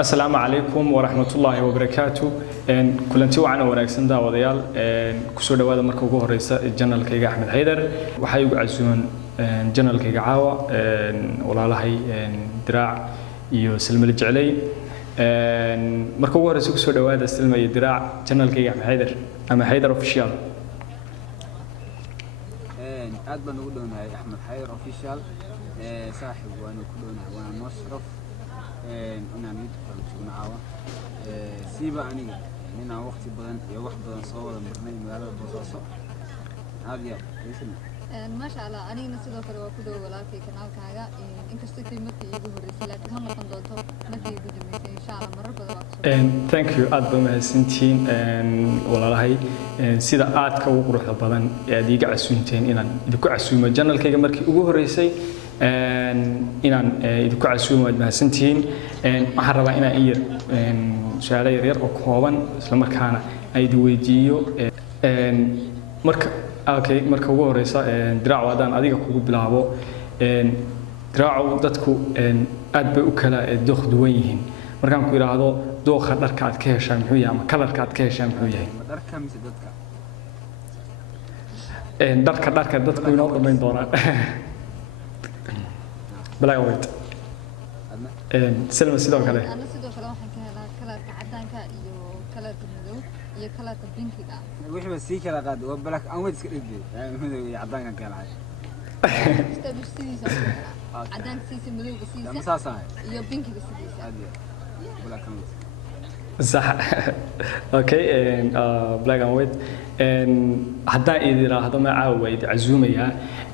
السلام عليكم ورحمة الله وبركاته. كلنتي وعنا وناكسن داوديال كسر دوادا مركو جوه رئيس الجنرال كيجا أحمد حيدر وحيوق عزون جنرال كيجا عاوة ولا لهي دراع يسلم الجعلي مركو جوه رئيس كسر دوادا استلم الدراع جنرال كيجا أحمد حيدر أما حيدر أوفيشال. أدبا نقولون هاي أحمد حيدر أوفيشال صاحب وأنا كلنا وأنا مشرف أنا نيت كلنا عاوة سيبا أني هنا وقت بدن يا واحد بدن صور برنامج مقالة بوصاصة هذه ما شاء الله أنا نسيت أفكر وأكيد ولا في قناة كذا إنك استكتب متى يجوا الرسالة هم تنضطوا متى يجوا إن شاء الله مرة بدو. Thank you أدبا سنتين ولا لهي سيدا آد كوق روح بدن ديجا عسونتين إن دكوا عسوم الجنرال كيجا مركي وجوه الرئيسي inaan idinku casuumo mahadsantihiin waxaan rabaa inaan iyir su'aalo yar oo kooban isla markaana ay weydiiyo marka ugu horeysa diraac wadaan adiga kugu bilaabo diraacu dadku aad bay u kala dooq duwan yihiin markaan ku yiraahdo dooqa dharka aad ka heshaa muxuu yahay ama kalarka aad ka heshaa muxuu yahay dharka mise dharka dadku inoo dhameyn doonaan بلاي وايد سلمى سيدو كله أنا سيدو كله وحنا كلا عدان كيو كلا تمدو يا كلا تبين كذا وش بس سيك لا قاد وبلك أول سكريدي يعني عدان كان عاي استبش سيسا عدان سيسا مدو بسيسا مساسا يا بين كذا سيسا بلاك أمس صح اوكي بلاك اند وايت haddaan idin raahdo ma caawid casuumaya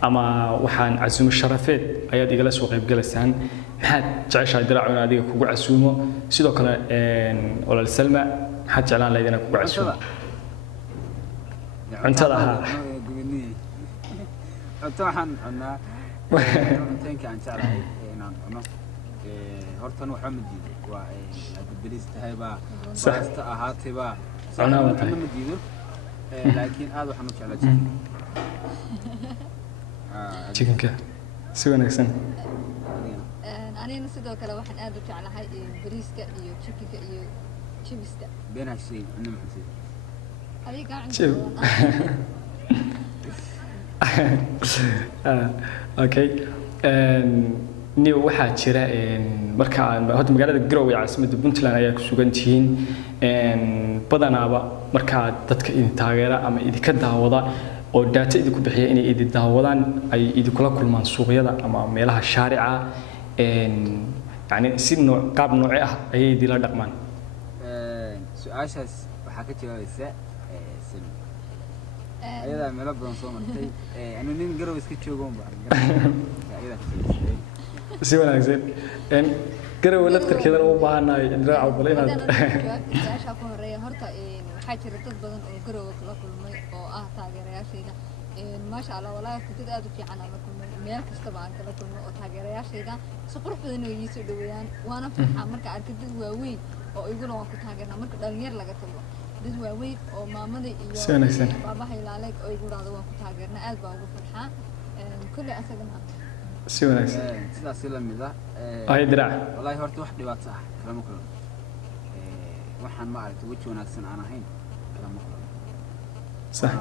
ama waxaan casuumo sharafeed ayaad igala soo qayb galaysaan maxaad jeceshahay diraacu in adiga kugu casuumo sidoo kale walaal Salma maxaad jeclaan lahayd inaan kugu casuumo cuntada ha cunto waxaan cunaa cuntooyinka aan jeclahay inaan cuno hortan waxa ma diido waa bariis tahay baa baasta ahaatay baa cunaa ma diido لكن هذا حنوش على chicken ka si wanaagsan أنا نسيت كلا واحد أدرك على هاي بريسكا إيو chicken إيو chipsta بين هالشيء أنا محسن هذه قاعد okay niyo waxaa jira marka hadda magaalada Garowe caasimadda Puntland ayaa ku sugan tihiin badanaaba marka dadka idin taageera ama idinka daawada oo data idinku bixiya inay idin daawadaan ay idinkula kulmaan suuqyada ama meelaha shaarica yani si nooc qaab nooc ah ayay idila dhaqmaan su'aashaas waxa ka jawaabaysaa sin ayada meelo badan soo martay anu nin Garowe iska joogo ayada si wanaagsan Garowe laftarkeeda u baahanahay diraac oo baleynad su'aasha ku horeeya horta waxaa jira dad badan oo Garowe kala kulmay oo ah taageerayaashayda ma sha Allah walaahi dad aad u fiican aan la kulmay meel kasta baan kala kulmay oo taageerayaashayda si qurux badan oo yiiso dhaweeyaan waana farxaa marka arkay dad waaweyn oo iguna waan ku taageernaa marka dhalinyar laga tago dad waaweyn oo maamada iyo baabaha ilaalay oo igu raado waan ku taageernaa aad baan ugu farxaa kulli asagana si wanaagsan sidaas la mid ah ay diraac wallahi horta wax dhibaato ah kala ma kala waxaan ma aragtay wajh wanaagsan aan ahayn kala ma kala صح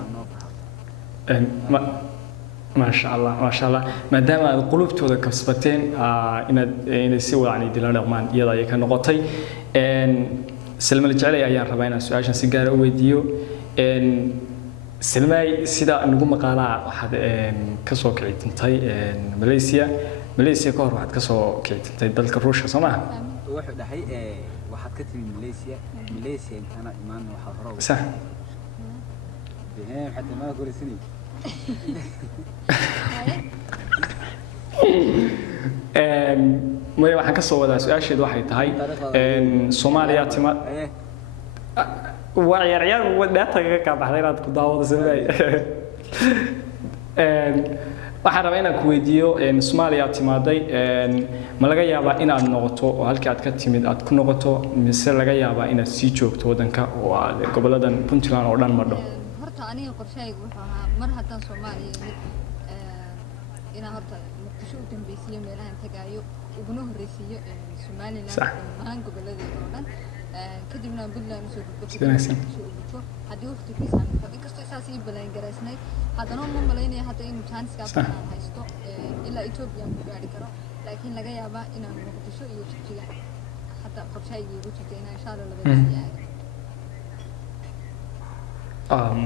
ما شاء الله maadaama aad qulubtooda kasbateen inay si wacan idila dhaqmaan iyada ay ka noqotay Salma Jaclay ayaan rabaa inaan su'aashan si gaar ah u weydiiyo Salmay sida nagu maqaalaa waxaad ka soo kicitay Malaysia ka hor waxaad ka soo kicitay dalka Ruushka Soomaa wuxuu dhahay waxaad ka timid Malaysia intana imaan waxa hore صح حتى ما أقول سني ما waxaan ka soo wadaa su'aasheed waxay tahay Soomaaliya timad waa ciyaar wadada ka baxday inaad ku daawado Salmay waxaan rabaa inaan ku weydiiyo Soomaaliya timaaday ma laga yaabaa inaad noqoto oo halkii aad ka timid aad ku noqoto mise laga yaabaa inaad sii joogto wadanka oo aad goboladan Puntland oo dhan madho horta aniga qorshaygu wuxuu ahaa mar haddaan Soomaaliya ina horta muqdisho u dambeysay meelahan tagaayo uguna horreysiiyo Somaliland صح dhammaan gobolladeeda oo dhan kadibna Puntland soo wanaagsan. gudbo haddii waqtigiisa aan noqdo inkastoo isaas ii balan garaysnay haddana ma malaynaya hadda inuu chance-ka صح badan haysto ilaa Ethiopia ku gaari karo laakiin laga yaabaa inaan Muqdisho iyo Jigjiga hatta qorshayga ugu jirto inaan insha Allah labadiisa yahay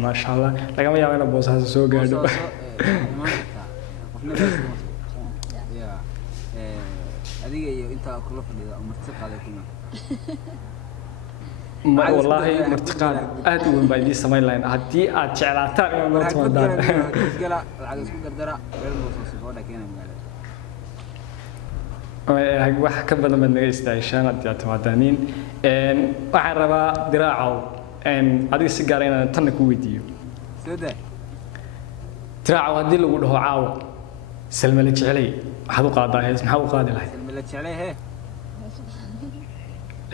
ما شاء الله لقد يا أنا بوس هذا سوق قاعد adiga iyo inta kula fadhida martiq qaday kuna ما والله مرتقال أدوم بعدي سماي لاين هدي أجعلها تاني ما تمدان gala lacag isku dardara reer Muusas oo dhakeena magaalada wax ka badan ma naga istaashaan hadii aad timaadaniin waxaan rabaa diraacow adiga si gaar ah inaan tan ku weydiiyo sida diraacow hadii lagu dhaho caawa salma la jecelay waxaad u qaadaa hees maxaa u qaadi lahayd salma la jecelay he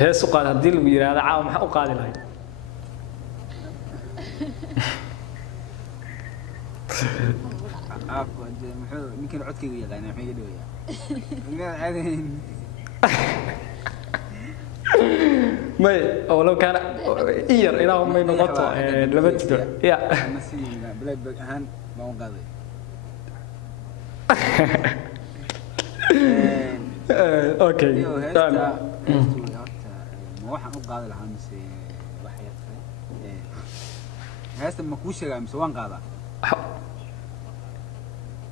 hees u qaad hadii lagu yiraahdo caawa maxaa u qaadi lahayd muxuu ninkan codkaygu yaqaan maxay ka dhawaya ninkan caadin may ولو كان إير إلى هم من نقطة لبتدو يا nasiiga blackback ahaan ma u qaaday أوكي ma waxaan u qaaday lahaa mise wax yar heesta ma kuu sheegaa mise waan qaadaa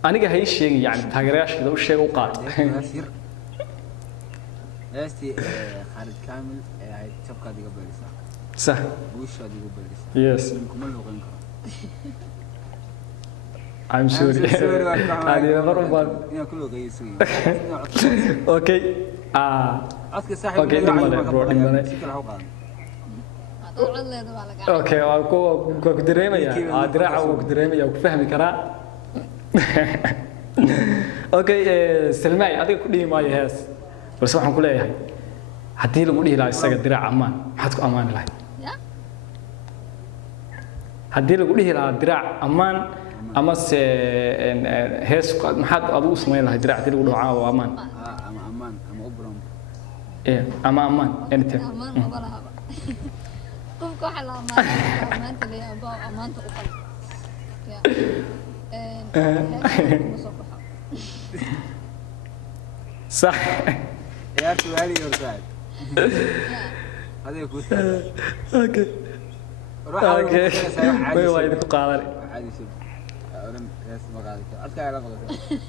أنا هاي الشيء يعني تغيرش كذا وش شيء وقعد heestii Khalid Kamil ay jabka diga beelisa صح buusha diga beelisa yes kuma luqan karo I'm sorry هذه مرة ina ku luqayso أوكي codka saaxiibka أوكي دمنا برو دمنا si kala u qaadan cod leedo waa laga أوكي وأكو كدريمة يا دراعة وكدريمة يا وكفهمي كرا أوكي سلماي أديك كل ما يهاس بس waxaan ku leeyahay hadii lagu dhihi lahaa isaga diraac amaan maxaad ku amaani lahayd ya hadii lagu dhihi lahaa diraac amaan ama se hees maxaad adigu sameyn lahayd diraac hadii lagu dhaco amaan ama amaan ama u buran ama amaan anything amaan ma laha qofka waxa la amaanta leeyahay baa amaanta u qalbi ya صح يا سؤالي يرتاح هذا يكون اوكي اوكي ما وايد قادر عادي شيء اورن ياس ما قادر ادك على قلت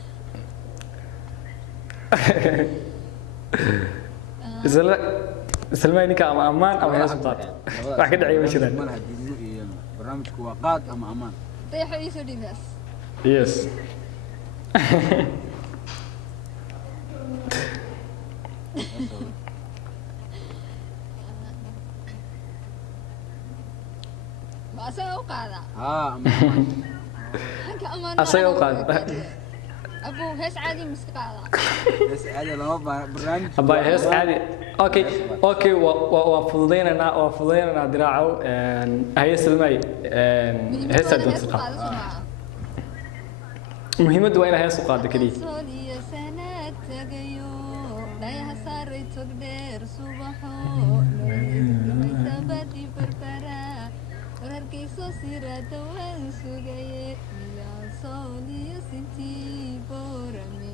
سلماني كام امان او هيس قاد واحد دعي ما جيران برنامجك وقاد ام امان طيح يسو دي بس يس أسأل قاعدة أسأل قاعدة أبو هيس عادي مسك قاعدة هيس عادي لو برنامج أبا هيس عادي أوكي وفضينا دراعه هيس الماي هيس الدوسقة مهمة وين هيس قاعدة كذي wararkiiso sirada waan sugaye milaan sooliyo sintii boorame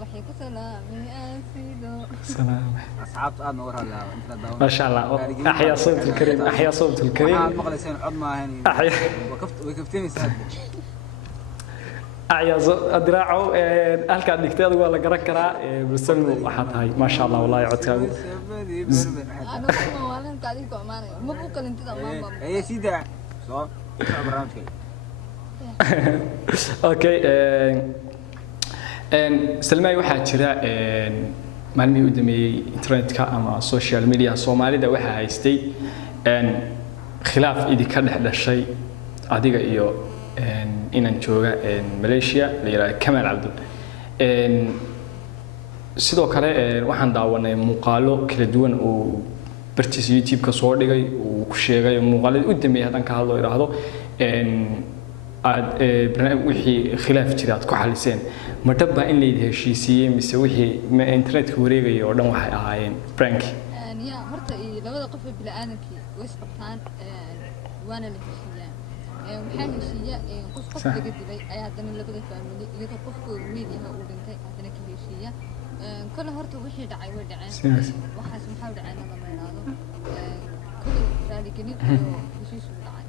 waxay ku salaamay aan sido سلام أصحاب أنا ورا لا ما شاء الله أحيا صوت الكريم أحيا صوت الكريم مقلسين عض ما هني وقفتني سعد أحيا صوت أدراعه أهلك الدكتور ولا قركرة بسلم وحط هاي ما شاء الله والله يعطيك أنا والله قاعدين كمان ما بقول أنت تمام هي سيدة صح برنامج أوكي سلمي waxaa jira maalmihii u dambeeyay internetka ama social media Soomaalida waxa haystay khilaaf idinka dhexdhashay adiga iyo inaan jooga Malaysia la yiraahdo Kamal Abdul sidoo kale waxaan daawanay muuqaalo kala duwan oo bartiisa YouTube ka soo dhigay oo ku sheegay muuqaalada u dambeeyay hadan ka hadlo iraahdo aad wixii khilaaf jira aad ku xaliseen ma dhab baa in la heshiisiiyey mise wixii internetka wareegaya oo dhan waxay ahaayeen prank يا هرتا لبدا قف بالآدمكي ويسقطان وانا الهشية وحال الهشية قف لقد لي أي هذا لبدا فاميلي إذا قف ميديا ودنتي هذا كل كل هرتا وحي دعي ودعي وحاس محاول دعينا لما ينادو كل ذلك نيت بشيش ودعي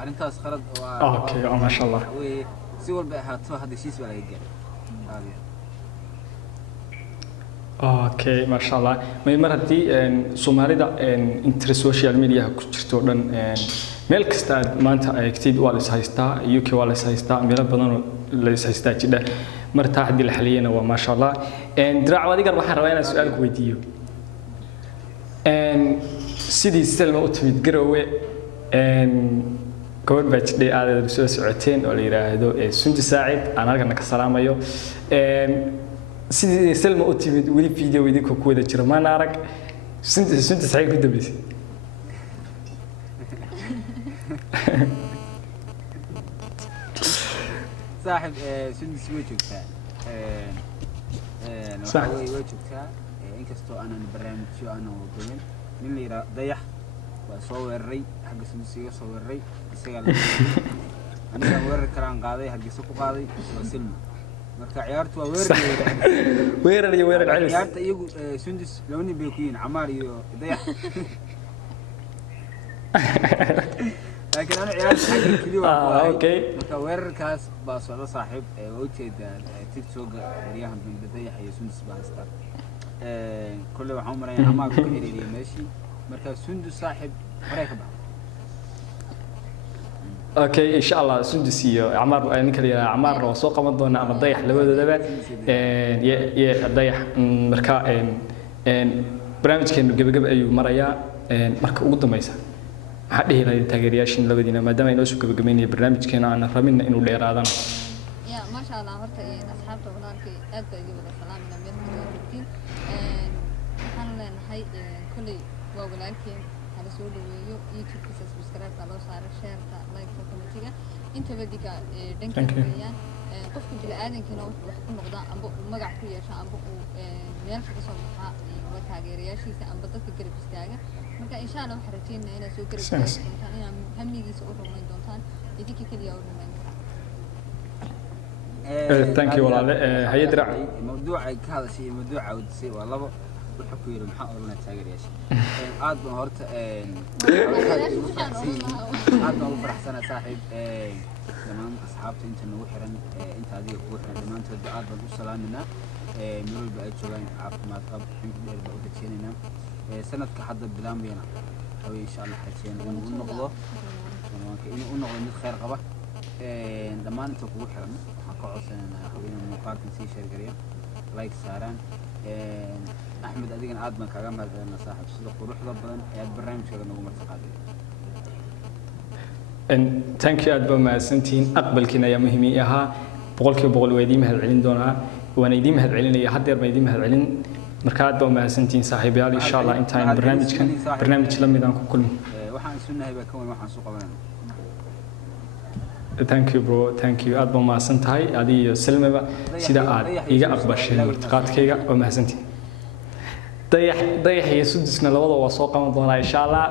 arrintaas khalad اوكي ما شاء الله si walba ahaato hadda heshiis baa laga gaaray اوكي ما شاء الله ما mar hadii Soomaalida inter social media ku jirto dhan meel kasta maanta ay agtid waa la haystaa UK waa la haystaa meel badan la haystaa jida marta hadii la xaliyana waa ma sha Allah diraac wadiga waxaan rabaa inaan su'aal ku weydiiyo sidii Selma u timid Garowe gobol baa jidhay aad soo socoteen oo la yiraahdo Sunti Saacid aan halkan ka salaamayo sidii Selma u timid wali video idinku ku wada jira ma arag Sunti Saacid ku dambeysay صاحب سندس وجهك صح وجهك inkastoo aanan barnaamijyo aan wadin nin la yiraahdo dayax waa soo weeraray xagga sundisiga soo weeraray isaga aniga weerar kalaan qaaday xaggiisa ku qaaday waa Selma marka ciyaartu waa weerar celis ciyaarta iyagu sundis lawni bay ku yiin Camaar iyo dayax لكن أنا عيال حاجة كذي أوكي. متورر كاس باص صاحب وجهي تيك توك رياهم من بداية حيسون سباستر كل عمره يعني عمار كهري ماشي مركز سندس صاحب مريكب اوكي ان شاء الله سندسي عمار نكل عمار وسوق مدونا اما ضيح لبدaba يا ضيح marka barnaamijkeenu gabagab ayuu marayaa marka ugu dambaysa waxa dhihiray taageerayaashin labadiina maadaama ay noo soo gabagabeynay barnaamijkeena aan rabina inuu dheeraadana يا ما شاء الله horta asxaabta walaalkay aad bay ugu wada salaamina meel kale joogtiin waxaan leenahay kulli waa walaalkeen hala soo dhaweeyo YouTube-kiisa subscribe ka loo saaro share ka like ka comment-ga inta wadiga dhanka weeyaan qofka bini'aadankina wuxuu wax ku noqdaa amba uu magac ku yeesho amba uu meel ka soo baxaa waa taageerayaashiisa amba dadka garab istaaga marka insha Allah waxaan rajaynayaa inaad soo garab istaagtaan inaad hamigiisa u rumayn doontaan idinka kaliya u rumayn thank you walaal hay diraac موضوع هذا شيء موضوع عود شيء والله وحكوا لي محا أولنا تاجر يا شيء عاد ما هرت عاد ما هو فرح سنة صاحب تمام أصحابتي أنت نوحرن أنت هذه وحرن لما أنت عاد ما توصل لنا مول بقيت شغال عارف ما طب يمكن دير بقول تشيننا سنة كحد بلام بينا أو إن شاء الله حتشين ونقضه تمام كأنه ونقض خير قبة لما أنت وحرن كعصنا حبينا المقاطع نسي شرقية لايك ساران أحمد أديكن عاد ما كلام هذا صاحب صدق وروح ضبطن يا برنامج كذا نقوم نتقابل thank you أدبا ما سنتين أقبل كنا يا مهمي إها بقول ويديم هالعلن دونا وأنا يديم هالعلن يا حد يربى يديم هالعلن مركات أدبا ما سنتين صاحبي إن شاء الله إنت برنامج كان برنامج لم يدانكم كلهم وحن سنة هيبقى كون وحن سوق بنا thank you bro thank you aad baa mahadsantahay adiga Selma sida aad iga aqbashay martiqaadkayga oo mahadsantiin dayax iyo sudisna labada waa soo qaban doonaa insha Allah